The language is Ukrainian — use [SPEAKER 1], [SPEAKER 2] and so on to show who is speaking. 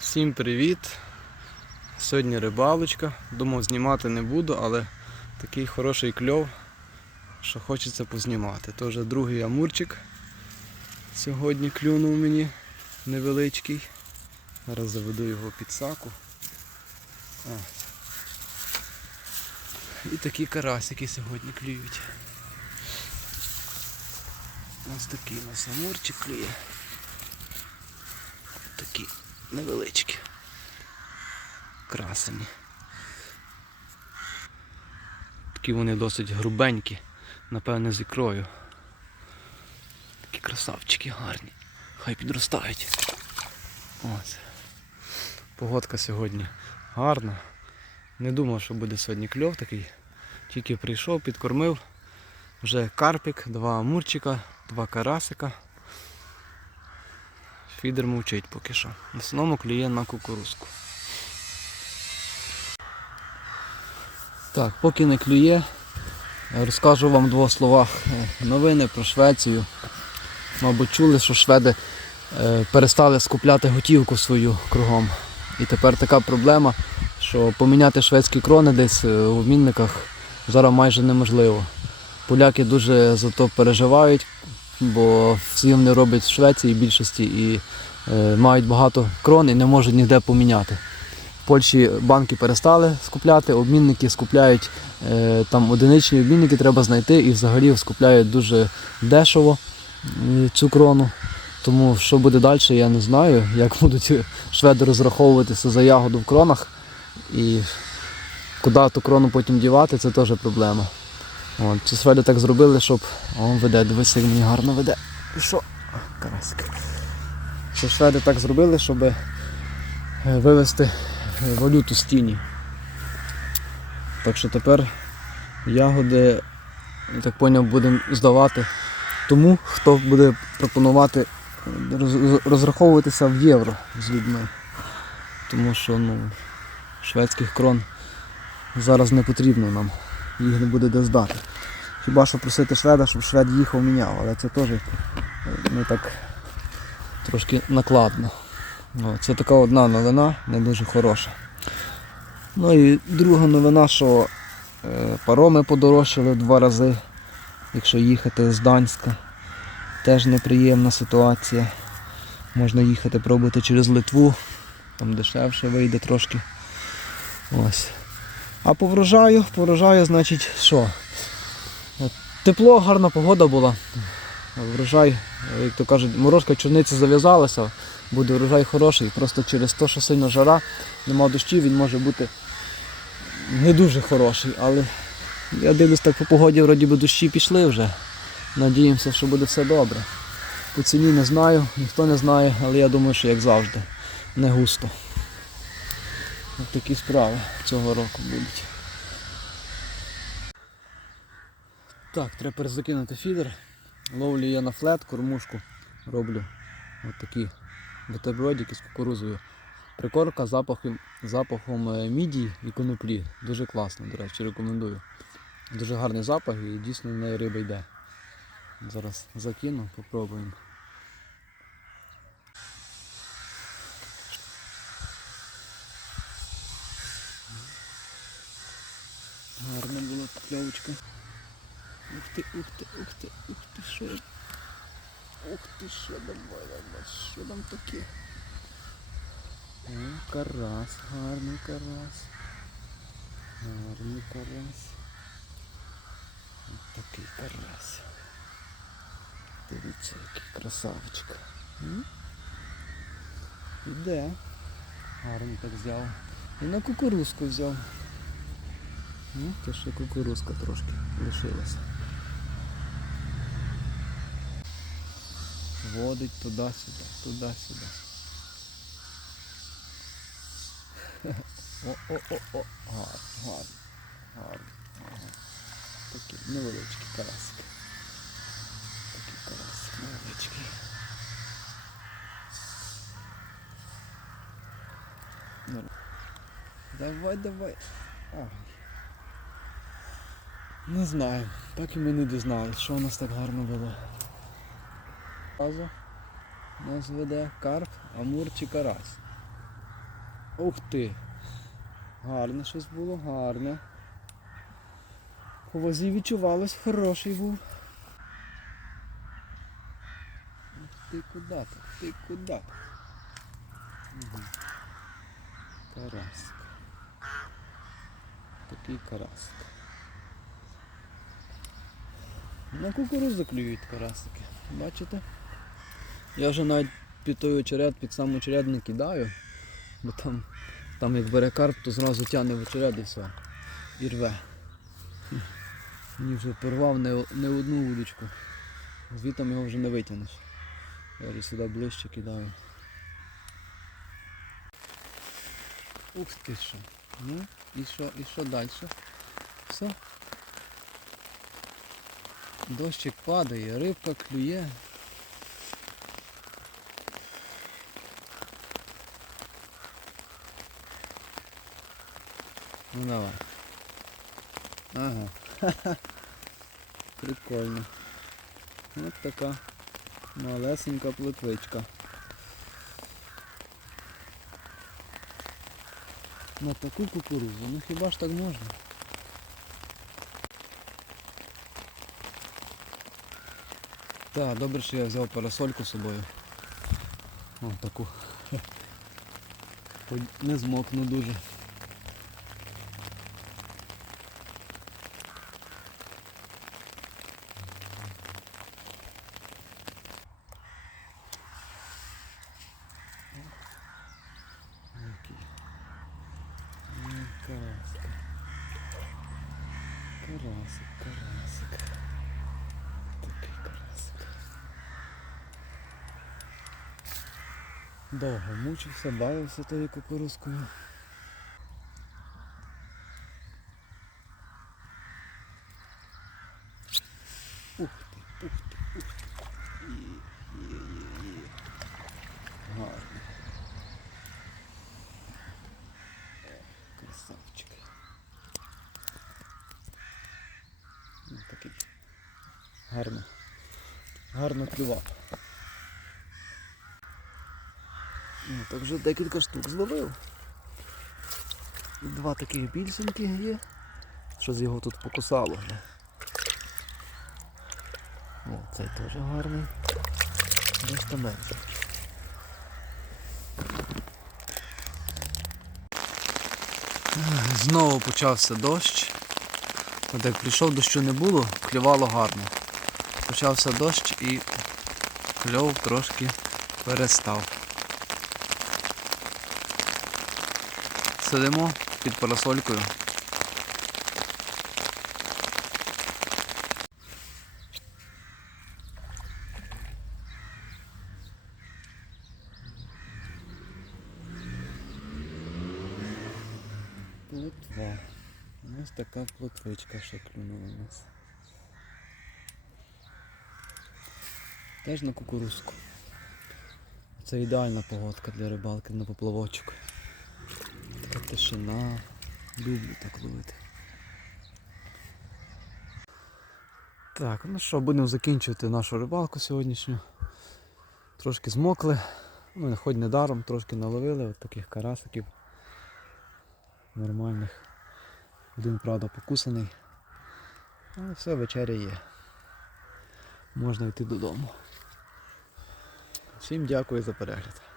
[SPEAKER 1] Всім привіт! Сьогодні рибалочка. Думав знімати не буду, але такий хороший кльов, що хочеться познімати. То другий амурчик сьогодні клюнув мені невеличкий. Зараз заведу його під саку. О. І такі карасики сьогодні клюють. Ось такий у нас амурчик клює. Невеличкі. Красені. Такі вони досить грубенькі, напевне, з ікрою. Такі красавчики гарні. Хай підростають. Ось. Погодка сьогодні гарна. Не думав, що буде сьогодні кльов такий. Тільки прийшов, підкормив. Вже карпик, два амурчика, два карасика. Фідер мовчить поки що. В основному клює на кукурузку. Так, поки не клює, розкажу вам в двох словах е, новини про Швецію. Мабуть, чули, що шведи е, перестали скупляти готівку свою кругом. І тепер така проблема, що поміняти шведські крони десь е, в обмінниках зараз майже неможливо. Поляки дуже за то переживають, бо всі вони роблять в Швеції більшості і е, мають багато крон і не можуть ніде поміняти. В Польщі банки перестали скупляти, обмінники скупляють е, там одиничні обмінники треба знайти і взагалі скупляють дуже дешево е, цю крону. Тому що буде далі, я не знаю, як будуть шведи розраховуватися за ягоду в кронах і куди ту крону потім дівати, це теж проблема. От, ці шведи так зробили, щоб. О, веде, дивися, як мені гарно веде. І Що? Карасик. Це шведи так зробили, щоб е, вивести е, валюту з тіні. Так що тепер ягоди, я так поняв, будемо здавати тому, хто буде пропонувати е, розраховуватися в євро з людьми. Тому що ну, шведських крон зараз не потрібно нам їх не буде де здати. Хіба що просити шведа, щоб швед їхав міняв, але це теж не так трошки накладно. Ну, Це така одна новина, не дуже хороша. Ну і друга новина, що е, пароми подорожчали два рази, якщо їхати з Данська. Теж неприємна ситуація. Можна їхати пробувати через Литву, там дешевше вийде трошки. Ось. А по врожаю, по врожаю, значить, що? Тепло, гарна погода була. Врожай, як то кажуть, морозка чорниця зав'язалася, буде врожай хороший. Просто через те, що сильно жара, нема дощів, він може бути не дуже хороший. Але я дивлюсь так по погоді, вроді би дощі пішли вже. Надіємося, що буде все добре. По ціні не знаю, ніхто не знає, але я думаю, що як завжди, не густо. Ось такі справи цього року будуть. Так, треба перезакинути фідер. Ловлю я на флет, кормушку роблю. Ось такі бутербродики з кукурузою. Прикорка запахом, запахом е, мідії і коноплі. Дуже класно, до речі, рекомендую. Дуже гарний запах і дійсно в неї риба йде. Зараз закину, попробуємо. Покльовочка. Ух ти, ух ти, ух ти, ух ти, що? Ух ти, що давай, давай, що там таке? О, карась, гарний карась. Гарний карась. Ось такий карась. Дивіться, який красавчик. Іде. Гарно так взяв. І на кукурузку взяв. Ну, то ще кукурузка трошки лишилася. Водить туди-сюди, туди-сюди. О-о-о-о. Гарно, гарно, гарно. Ага. Такі невеличкі карасики. Такий карасик невеличкий. Ну, Давай, давай. Ай. Не знаю, так і ми не дізналися, що у нас так гарно було. Нас веде карп, амур чи карась. Ух ти! Гарне щось було, гарне. По вазі відчувалось, хороший був. Ух ти куди ти? Куди? ти? Такий карасик. На кукурузу клюють карасики. Бачите? Я вже навіть під той очеред, під сам очеред не кидаю, бо там, там як бере карп, то зразу тягне в очеред і все. І рве. Мені вже порвав не, не одну удочку. Звітом його вже не витягнеш. Я вже сюди ближче кидаю. Ух ти що. Ну, і що, і що далі? Все. Дощик падає, рибка клює. Ну давай. Ага. Прикольно. Ось така малесенька плотвичка. На таку кукурузу, ну хіба ж так можна? Так, добре, що я взяв парасольку з собою. О, таку. Не змокну дуже. Карасик. Карасик, карасик. Такий карасик. Довго мучився, бавився тою кукурузкою. Ух ти, ух ти, ух ти. Гарно. Красавчик. Ну, такий. Гарно. Гарно клював. Ну, так вже декілька штук зловив. Два таких більшеньких є. Щось його тут покусало. О, цей теж гарний. Десь менше. Знову почався дощ. От як прийшов, дощу не було, клювало гарно. Почався дощ і кльов трошки перестав. Сидимо під парасолькою. Плотва. Ось така плотвичка ще клюнула у нас. Теж на кукурузку. Це ідеальна погодка для рибалки на поплавочок. Тишина. Люблю так ловити. Так, ну що, будемо закінчувати нашу рибалку сьогоднішню. Трошки змокли. Ну, хоч не даром, трошки наловили от таких карасиків нормальних. Один, правда, покусаний. Але все, вечеря є. Можна йти додому. Всім дякую за перегляд.